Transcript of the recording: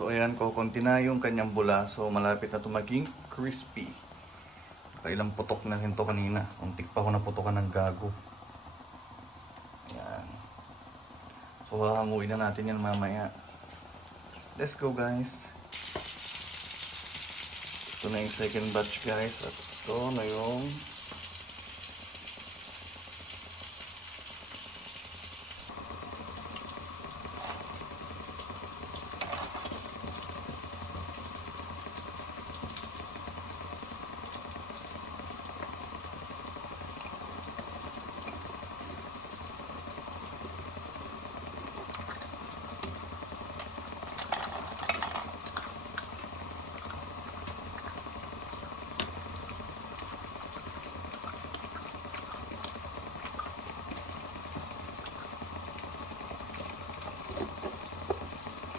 So ayan, kukunti na yung kanyang bula. So malapit na ito maging crispy. Ilang putok na rin to kanina. Untik pa ako naputokan ng gago. Ayan. So hahanguin na natin yan mamaya. Let's go guys. Ito na yung second batch guys. At ito na yung